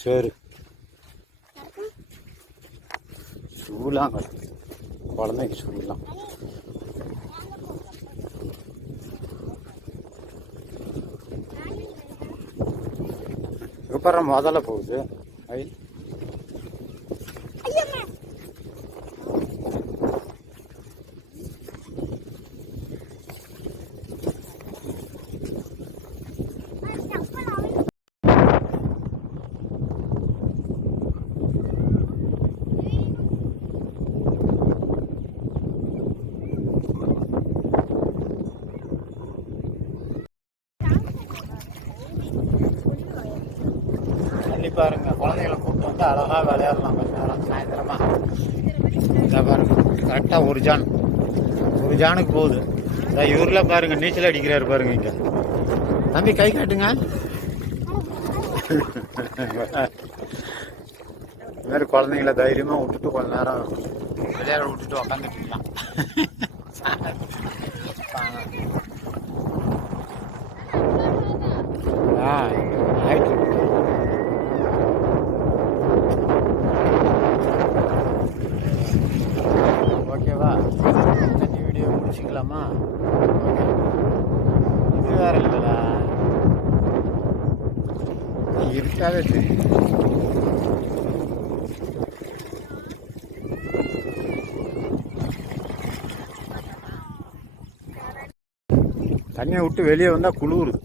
சரி. சூலாங்க குழந்தைக்கு சூலாம். அப்புறம் முதல்ல போகுது. ஐ பாருங்க குழந்தைகளை கூப்பிட்டு வந்து அழகாக விளையாடலாம் கொஞ்ச நேரம் சாயந்தரமாக இதை பாருங்க கரெக்டாக ஒரு ஜான். ஒரு ஜானுக்கு போகுது. இந்த இவரில் பாருங்க நீச்சல் அடிக்கிறாரு பாருங்க இங்கே. தம்பி கை காட்டுங்க. இந்த மாதிரி குழந்தைங்கள தைரியமாக விட்டுட்டு கொஞ்ச நேரம் விளையாட விட்டுட்டு உக்காந்துட்டு இருக்கலாம். யோசிக்கலாமா இது வேற இல்லைடா. இருக்காவே தெரியும் தண்ணியை விட்டு வெளியே வந்தால் குளிருது.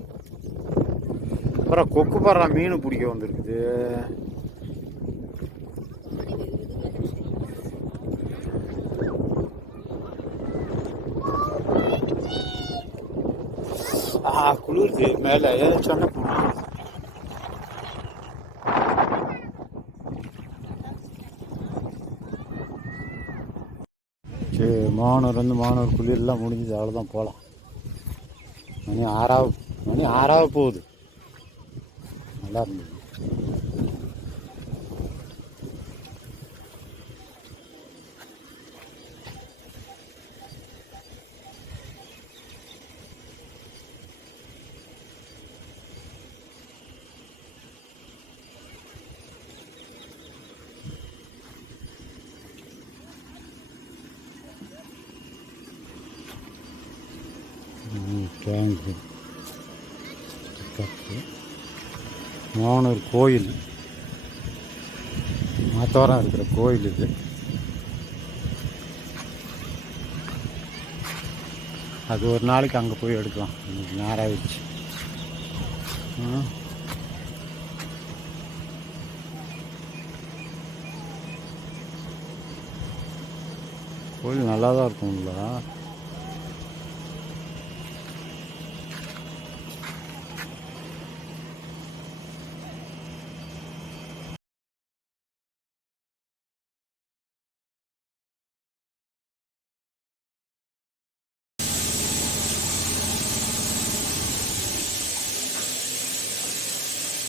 அப்புறம் கொக்கு பாடுற மீன் பிடிக்க வந்திருக்குது. குளிருது மேலே சொன்ன சரி மானூர் வந்து மானூர் குளிரெல்லாம் முடிஞ்சது அவ்வளோதான் போகலாம் மணி ஆறாவது மணி ஆறாவது போகுது. நல்லா இருந்தது. டேங்கு கப்பு மோனூர் கோயில். மாத்தோரம் இருக்கிற கோயில் இது. அது ஒரு நாளைக்கு அங்கே போய் எடுக்கலாம். இன்னைக்கு நேரம் ஆயிடுச்சு கோயில் நல்லா தான் இருக்கும்ல.